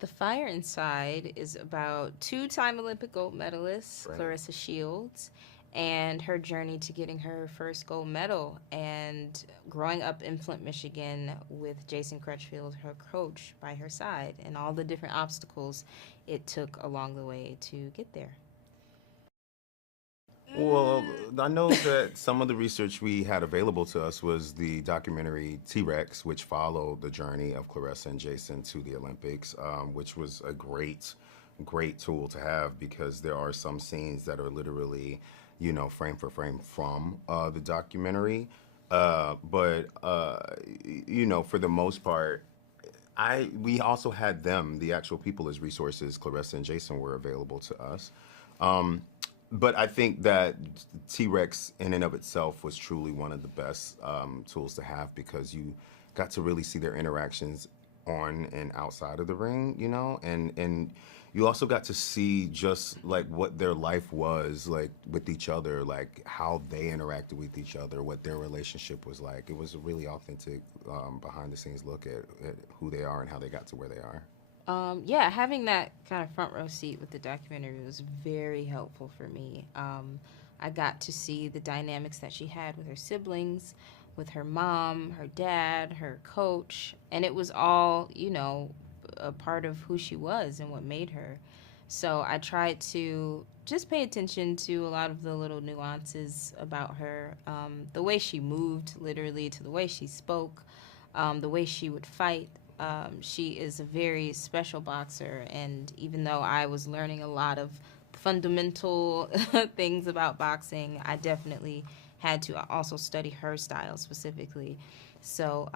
The Fire Inside is about two-time Olympic gold medalist Right. Claressa Shields and her journey to getting her first gold medal and growing up in Flint, Michigan with Jason Crutchfield, her coach, by her side and all the different obstacles it took along the way to get there. Well, I know that some of the research we had available to us was the documentary T-Rex, which followed the journey of Clarissa and Jason to the Olympics, which was a great tool to have because there are some scenes that are literally, frame for frame from the documentary. But for the most part, we also had them, the actual people, as resources. Clarissa and Jason were available to us. But I think that T-Rex in and of itself was truly one of the best tools to have because you got to really see their interactions on and outside of the ring, and you also got to see just like what their life was like with each other, like how they interacted with each other, what their relationship was like. It was a really authentic behind the scenes look at who they are and how they got to where they are. Yeah, having that kind of front row seat with the documentary was very helpful for me. I got to see the dynamics that she had with her siblings, with her mom, her dad, her coach, and it was all, a part of who she was and what made her. So I tried to just pay attention to a lot of the little nuances about her, the way she moved, literally, to the way she spoke, the way she would fight. She is a very special boxer, and even though I was learning a lot of fundamental things about boxing, I definitely had to also study her style specifically. So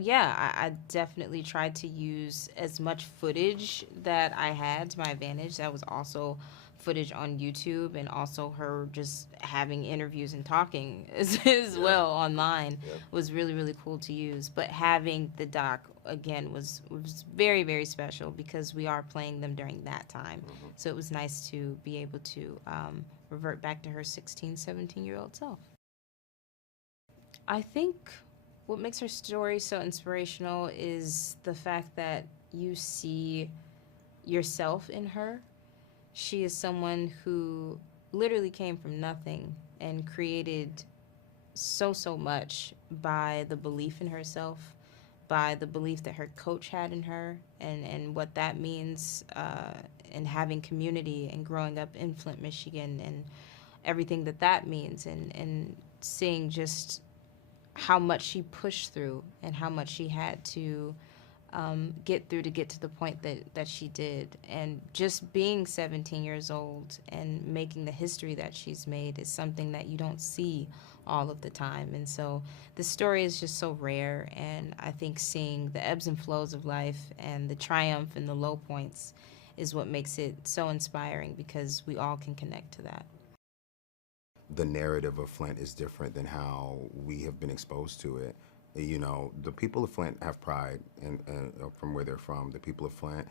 yeah, I definitely tried to use as much footage that I had to my advantage. That was also footage on YouTube, and also her just having interviews and talking as Yeah. well online Yeah. was really really cool to use. But having the doc again was very very special because we are playing them during that time. Hmm. So it was nice to be able to revert back to her 16, 17-year-old self. I think what makes her story so inspirational is the fact that you see yourself in her. She is someone who literally came from nothing and created so much by the belief in herself, by the belief that her coach had in her, and what that means, and having community and growing up in Flint, Michigan, and everything that that means, and seeing just how much she pushed through and how much she had to get through to get to the point that she did. And just being 17 years old and making the history that she's made is something that you don't see all of the time. And so the story is just so rare. And I think seeing the ebbs and flows of life and the triumph and the low points is what makes it so inspiring because we all can connect to that. The narrative of Flint is different than how we have been exposed to it. The people of Flint have pride from where they're from. The people of Flint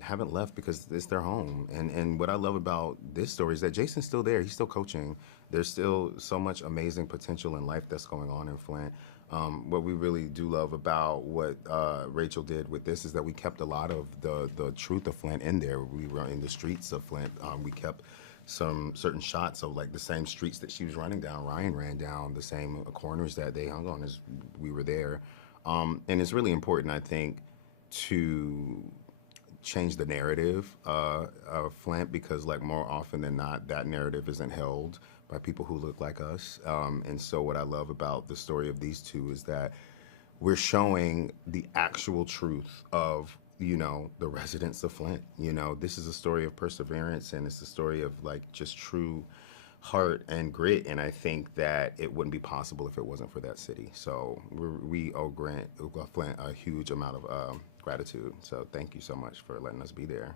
haven't left because it's their home. And what I love about this story is that Jason's still there. He's still coaching. There's still so much amazing potential in life that's going on in Flint. What we really do love about what Rachel did with this is that we kept a lot of the truth of Flint in there. We were in the streets of Flint. We kept some certain shots of like the same streets that she was running down. Ryan ran down the same corners that they hung on as we were there. And it's really important, I think, to change the narrative of Flint because, like, more often than not, that narrative isn't held by people who look like us. And so, what I love about the story of these two is that we're showing the actual truth of the residents of Flint. This is a story of perseverance, and it's a story of like just true heart and grit. And I think that it wouldn't be possible if it wasn't for that city. So we owe Flint a huge amount of gratitude. So thank you so much for letting us be there.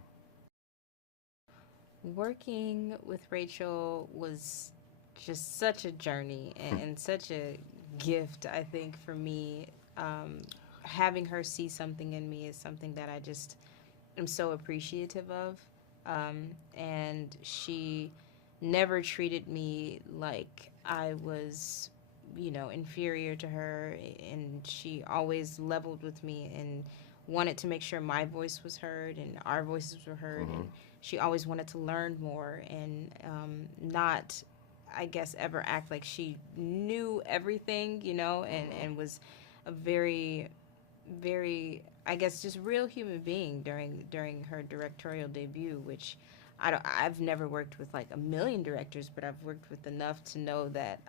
Working with Rachel was just such a journey and such a gift, I think, for me. Um, Having her see something in me is something that I just am so appreciative of. And she never treated me like I was, inferior to her. And she always leveled with me and wanted to make sure my voice was heard and our voices were heard. And she always wanted to learn more and not, I guess, ever act like she knew everything, you know, and was a very, very, I guess, just real human being during her directorial debut, which I've never worked with like a million directors, but I've worked with enough to know that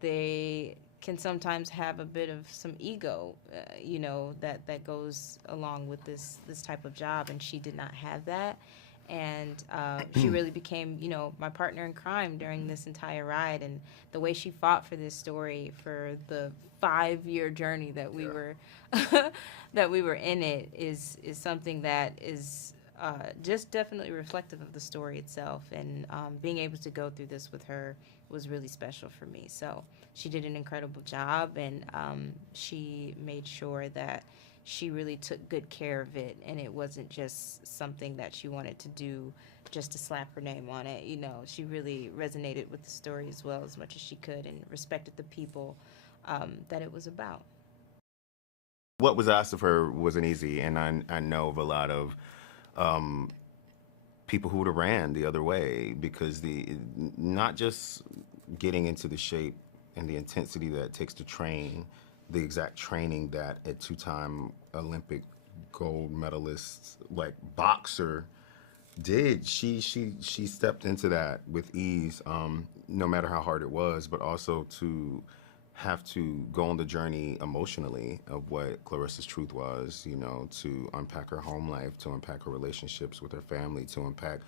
they can sometimes have a bit of some ego, you know, that goes along with this type of job, and she did not have that. And she really became, you know, my partner in crime during this entire ride. And the way she fought for this story for the 5-year journey that we were that we were in it is something that is just definitely reflective of the story itself. And being able to go through this with her was really special for me. So she did an incredible job, and she made sure that she really took good care of it, and it wasn't just something that she wanted to do just to slap her name on it. You know, she really resonated with the story as well as much as she could, and respected the people that it was about. What was asked of her wasn't easy, and I know of a lot of people who would have ran the other way because not just getting into the shape and the intensity that it takes to train, the exact training that a 2-time Olympic gold medalist like boxer did. She stepped into that with ease, no matter how hard it was, but also to have to go on the journey emotionally of what Claressa's truth was, you know, to unpack her home life, to unpack her relationships with her family, to unpack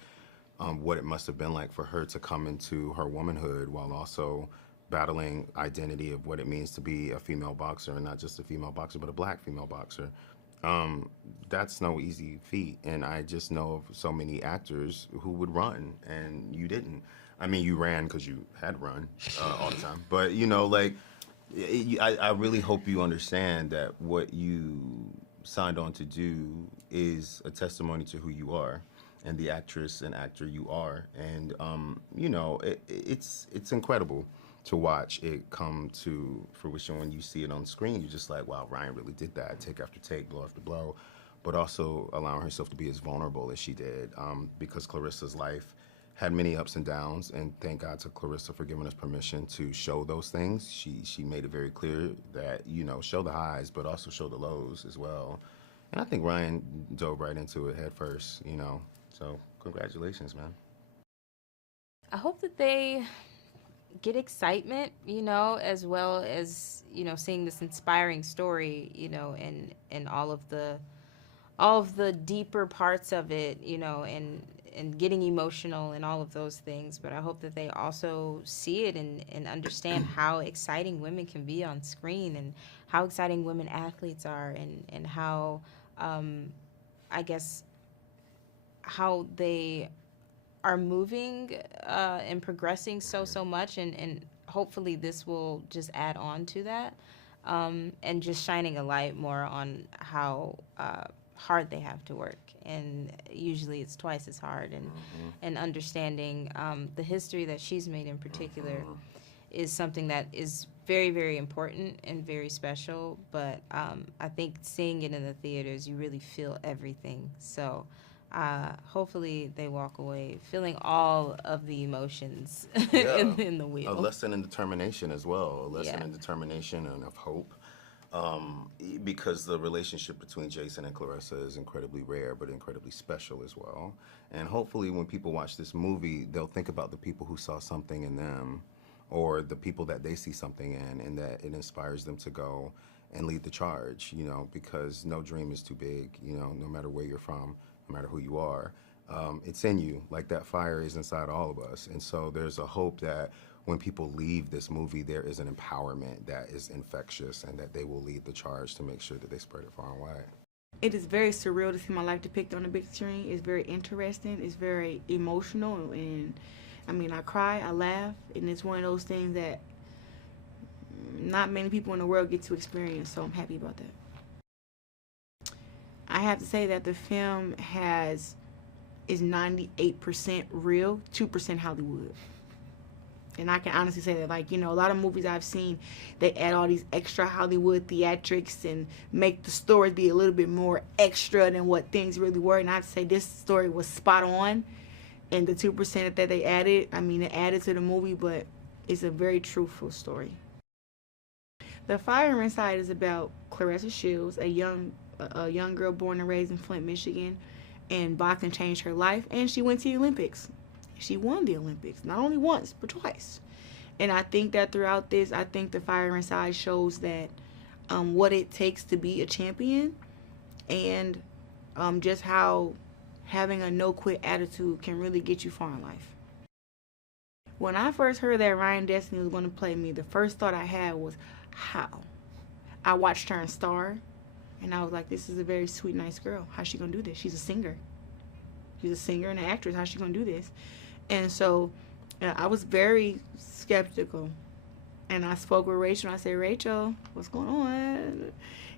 what it must have been like for her to come into her womanhood while also battling identity of what it means to be a female boxer, and not just a female boxer, but a black female boxer. That's no easy feat, and I just know of so many actors who would run, and you didn't. I mean, you ran because you had run all the time, but you know, like, I really hope you understand that what you signed on to do is a testimony to who you are and the actress and actor you are, and you know, it's incredible to watch it come to fruition. When you see it on screen, you're just like, wow, Ryan really did that, take after take, blow after blow, but also allowing herself to be as vulnerable as she did, because Claressa's life had many ups and downs, and thank God to Claressa for giving us permission to show those things. She made it very clear that, you know, show the highs, but also show the lows as well. And I think Ryan dove right into it head first, you know, so congratulations, man. I hope that they get excitement, you know, as well as, you know, seeing this inspiring story, you know, and all of the deeper parts of it, you know, and getting emotional and all of those things. But I hope that they also see it and understand how exciting women can be on screen, and how exciting women athletes are, and how I guess how they are moving and progressing so much, and hopefully this will just add on to that, and just shining a light more on how hard they have to work, and usually it's twice as hard, and understanding the history that she's made in particular is something that is very, very important and very special. But I think seeing it in the theaters, you really feel everything. So hopefully they walk away feeling all of the emotions Yeah. in the wheel. A lesson in determination as well, a lesson Yeah. in determination and of hope. Because the relationship between Jason and Claressa is incredibly rare, but incredibly special as well. And hopefully when people watch this movie, they'll think about the people who saw something in them, or the people that they see something in, and that it inspires them to go and lead the charge, you know, because no dream is too big, you know, no matter where you're from, no matter who you are. It's in you, like that fire is inside all of us. And so there's a hope that when people leave this movie, there is an empowerment that is infectious, and that they will lead the charge to make sure that they spread it far and wide. It is very surreal to see my life depicted on the big screen. It's very interesting. It's very emotional, and I mean, I cry, I laugh, and it's one of those things that not many people in the world get to experience, so I'm happy about that. I have to say that the film is 98% real, 2% Hollywood. And I can honestly say that, like, you know, a lot of movies I've seen, they add all these extra Hollywood theatrics and make the stories be a little bit more extra than what things really were. And I have to say this story was spot on. And the 2% that they added, I mean, it added to the movie, but it's a very truthful story. The Fire Inside is about Claressa Shields, a young girl born and raised in Flint, Michigan, and boxing changed her life, and she went to the Olympics. She won the Olympics, not only once, but twice. And I think that throughout this, I think The Fire Inside shows that what it takes to be a champion, and just how having a no-quit attitude can really get you far in life. When I first heard that Ryan Destiny was going to play me, the first thought I had was, how? I watched her in Star, and I was like, this is a very sweet, nice girl. How's she going to do this? She's a singer. She's a singer and an actress. How's she going to do this? And so I was very skeptical. And I spoke with Rachel, and I said, Rachel, what's going on?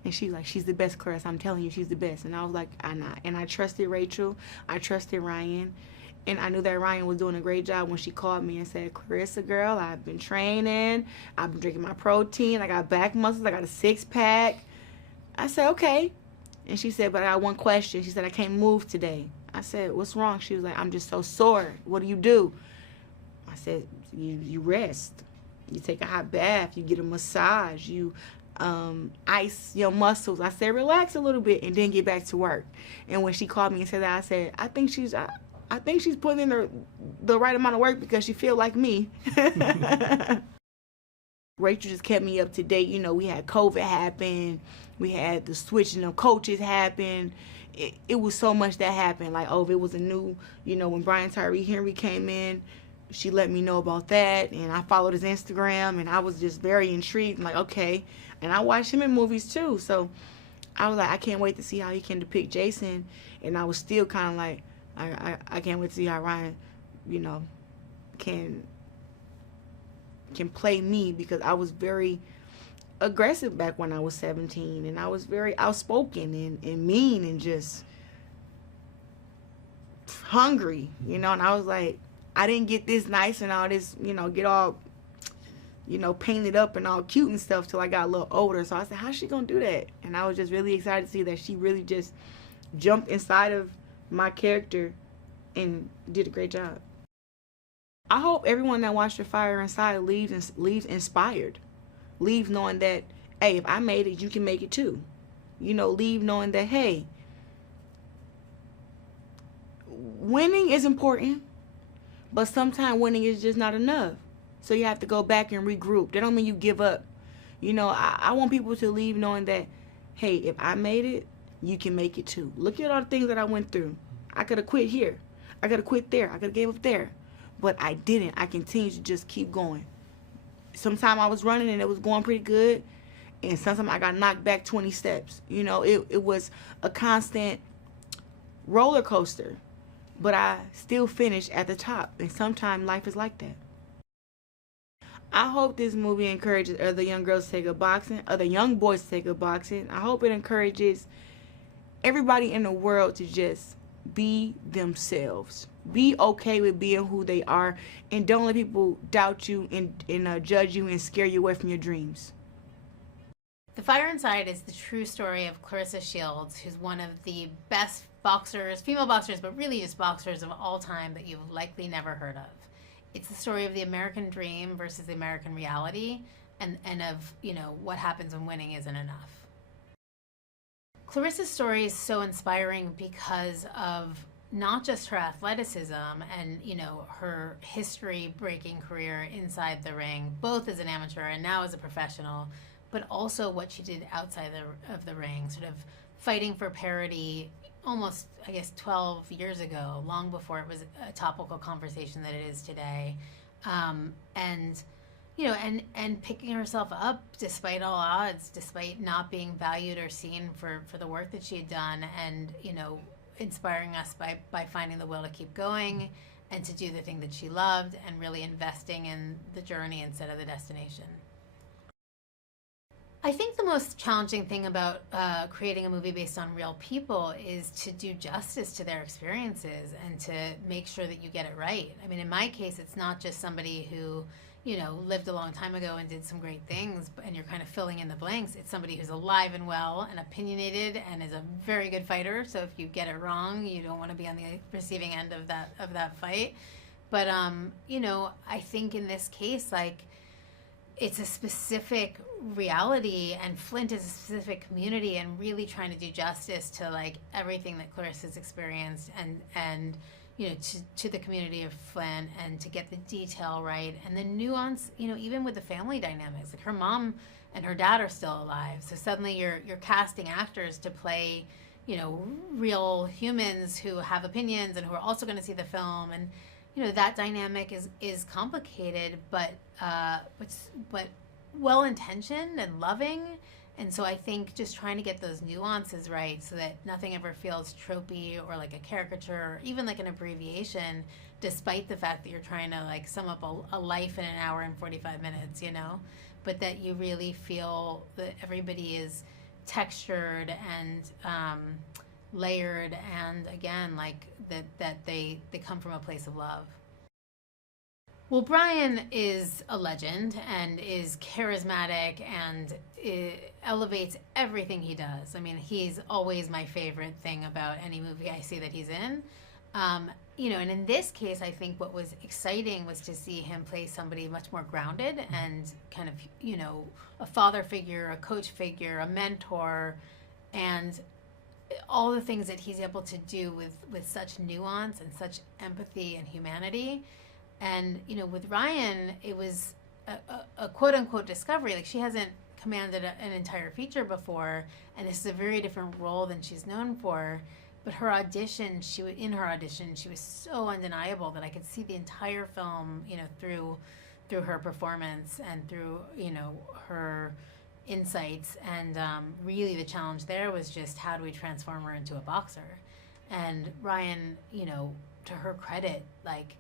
And she's like, she's the best, Claressa. I'm telling you, she's the best. And I was like, and I trusted Rachel. I trusted Ryan. And I knew that Ryan was doing a great job when she called me and said, Claressa, girl, I've been training. I've been drinking my protein. I got back muscles. I got a six-pack. I said, okay. And she said, but I got one question. She said, I can't move today. I said, what's wrong? She was like, I'm just so sore. What do you do? I said, you rest. You take a hot bath. You get a massage. You ice your muscles. I said, relax a little bit and then get back to work. And when she called me and said that, I said, I think she's putting in the right amount of work because she feel like me. Rachel just kept me up to date. You know, we had COVID happen. We had the switching of coaches happen. It was so much that happened. Like, oh, if it was a new, you know, when Brian Tyree Henry came in, she let me know about that. And I followed his Instagram, and I was just very intrigued. I'm like, okay. And I watched him in movies, too. So I was like, I can't wait to see how he can depict Jason. And I was still kind of like, I can't wait to see how Ryan, you know, can play me, because I was very aggressive back when I was 17, and I was very outspoken and mean and just hungry, you know. And I was like, I didn't get this nice and all this, you know, get all, you know, painted up and all cute and stuff till I got a little older. So I said, how's she gonna do that? And I was just really excited to see that she really just jumped inside of my character and did a great job. I hope everyone that watched The Fire Inside leaves inspired. Leave knowing that, hey, if I made it, you can make it too. You know, leave knowing that, hey, winning is important, but sometimes winning is just not enough. So you have to go back and regroup. That don't mean you give up. You know, I want people to leave knowing that, hey, if I made it, you can make it too. Look at all the things that I went through. I could have quit here. I could have quit there. I could have gave up there. But I didn't. I continued to just keep going. Sometimes I was running and it was going pretty good, and sometimes I got knocked back 20 steps. You know, it was a constant roller coaster, but I still finished at the top, and sometimes life is like that. I hope this movie encourages other young girls to take up boxing, other young boys to take up boxing. I hope it encourages everybody in the world to just be themselves. Be okay with being who they are, and don't let people doubt you and judge you and scare you away from your dreams. The Fire Inside is the true story of Claressa Shields, who's one of the best boxers, female boxers, but really just boxers of all time that you've likely never heard of. It's the story of the American dream versus the American reality, and of, you know, what happens when winning isn't enough. Claressa's story is so inspiring because of not just her athleticism and, you know, her history-breaking career inside the ring, both as an amateur and now as a professional, but also what she did outside of the ring, sort of fighting for parity almost, I guess, 12 years ago, long before it was a topical conversation that it is today. And, you know, and picking herself up despite all odds, despite not being valued or seen for the work that she had done, and, you know, inspiring us by finding the will to keep going and to do the thing that she loved and really investing in the journey instead of the destination. I think the most challenging thing about creating a movie based on real people is to do justice to their experiences and to make sure that you get it right. I mean, in my case, it's not just somebody who, you know, lived a long time ago and did some great things, and you're kind of filling in the blanks. It's somebody who's alive and well and opinionated and is a very good fighter. So if you get it wrong, you don't want to be on the receiving end of that fight. But you know, I think in this case, like, it's a specific reality, and Flint is a specific community, and really trying to do justice to like everything that Claressa's experienced, and you know, to the community of Flint, and to get the detail right and the nuance, you know, even with the family dynamics. Like, her mom and her dad are still alive, so suddenly you're casting actors to play, you know, real humans who have opinions and who are also going to see the film, and you know, that dynamic is complicated, but well intentioned and loving. And so I think just trying to get those nuances right so that nothing ever feels tropey or like a caricature or even like an abbreviation, despite the fact that you're trying to like sum up a life in an hour and 45 minutes, you know, but that you really feel that everybody is textured and layered, and again, like that they come from a place of love. Well, Brian is a legend and is charismatic and elevates everything he does. I mean, he's always my favorite thing about any movie I see that he's in. You know, and in this case, I think what was exciting was to see him play somebody much more grounded and kind of, you know, a father figure, a coach figure, a mentor, and all the things that he's able to do with such nuance and such empathy and humanity. And, you know, with Ryan, it was a quote-unquote discovery. Like, she hasn't commanded an entire feature before, and this is a very different role than she's known for. But her audition, in her audition, she was so undeniable that I could see the entire film, you know, through her performance and through, you know, her insights. And really the challenge there was just, how do we transform her into a boxer? And Ryan, you know, to her credit, like,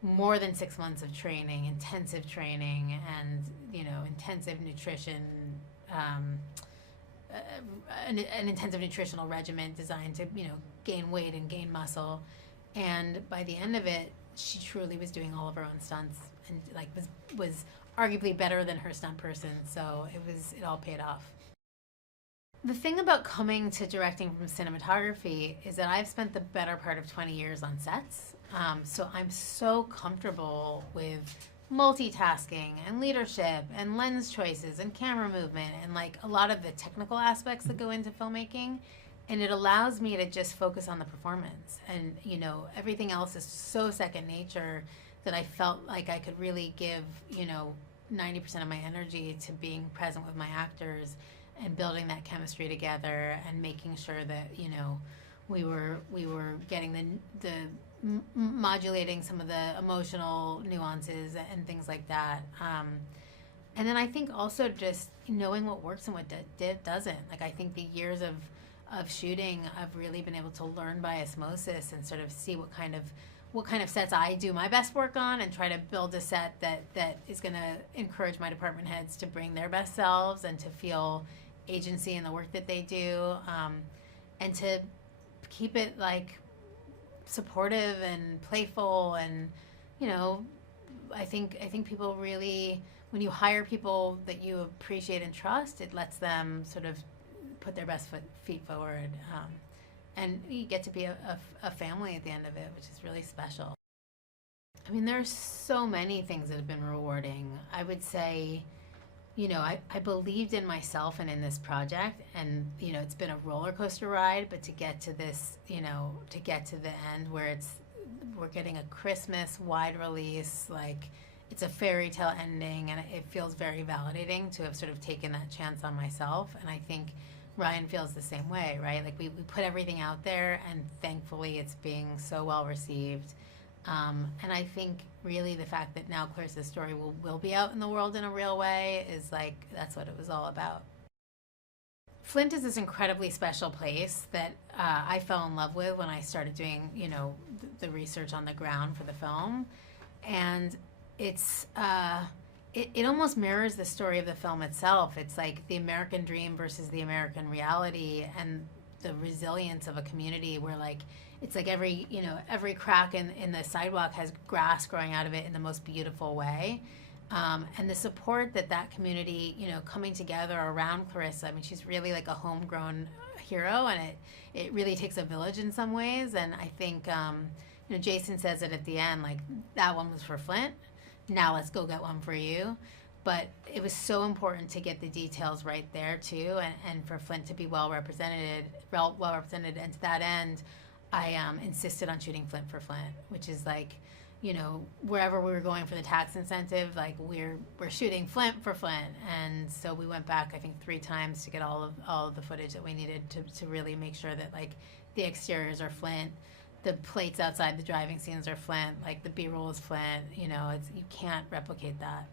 more than 6 months of training, intensive training, and, you know, intensive nutrition, an intensive nutritional regimen designed to, you know, gain weight and gain muscle. And by the end of it, she truly was doing all of her own stunts, and like was arguably better than her stunt person. So it all paid off. The thing about coming to directing from cinematography is that I've spent the better part of 20 years on sets. So I'm so comfortable with multitasking and leadership and lens choices and camera movement and like a lot of the technical aspects that go into filmmaking. And it allows me to just focus on the performance. And, you know, everything else is so second nature that I felt like I could really give, you know, 90% of my energy to being present with my actors and building that chemistry together and making sure that, you know, we were getting the modulating some of the emotional nuances and things like that. And then I think also just knowing what works and what doesn't. Like, I think the years of shooting, I've really been able to learn by osmosis and sort of see what kind of sets I do my best work on, and try to build a set that is going to encourage my department heads to bring their best selves and to feel agency in the work that they do, and to keep it like supportive and playful. And, you know, I think people really, when you hire people that you appreciate and trust, it lets them sort of put their best feet forward, and you get to be a family at the end of it, which is really special. I mean, there's so many things that have been rewarding. I would say, you know, I believed in myself and in this project, and, you know, it's been a roller coaster ride, but to get to this, you know, to get to the end where we're getting a Christmas wide release, like, it's a fairy tale ending, and it feels very validating to have sort of taken that chance on myself. And I think Ryan feels the same way, right? Like, we put everything out there, and thankfully it's being so well received. And I think really the fact that now Claressa's story will be out in the world in a real way is like, that's what it was all about. Flint is this incredibly special place that I fell in love with when I started doing, you know, the research on the ground for the film. And it's it almost mirrors the story of the film itself. It's like the American dream versus the American reality, and the resilience of a community where, like, it's like every crack in the sidewalk has grass growing out of it in the most beautiful way. And the support that community, coming together around Claressa. I mean, she's really like a homegrown hero, and it really takes a village in some ways. And I think, Jason says it at the end, like, that one was for Flint. Now let's go get one for you. But it was so important to get the details right there too, and for Flint to be well represented. And to that end, I insisted on shooting Flint for Flint, which is like, wherever we were going for the tax incentive, like we're shooting Flint for Flint. And so we went back, I think, 3 times to get all of the footage that we needed to really make sure that, like, the exteriors are Flint, the plates outside the driving scenes are Flint, like the B-roll is Flint. You can't replicate that.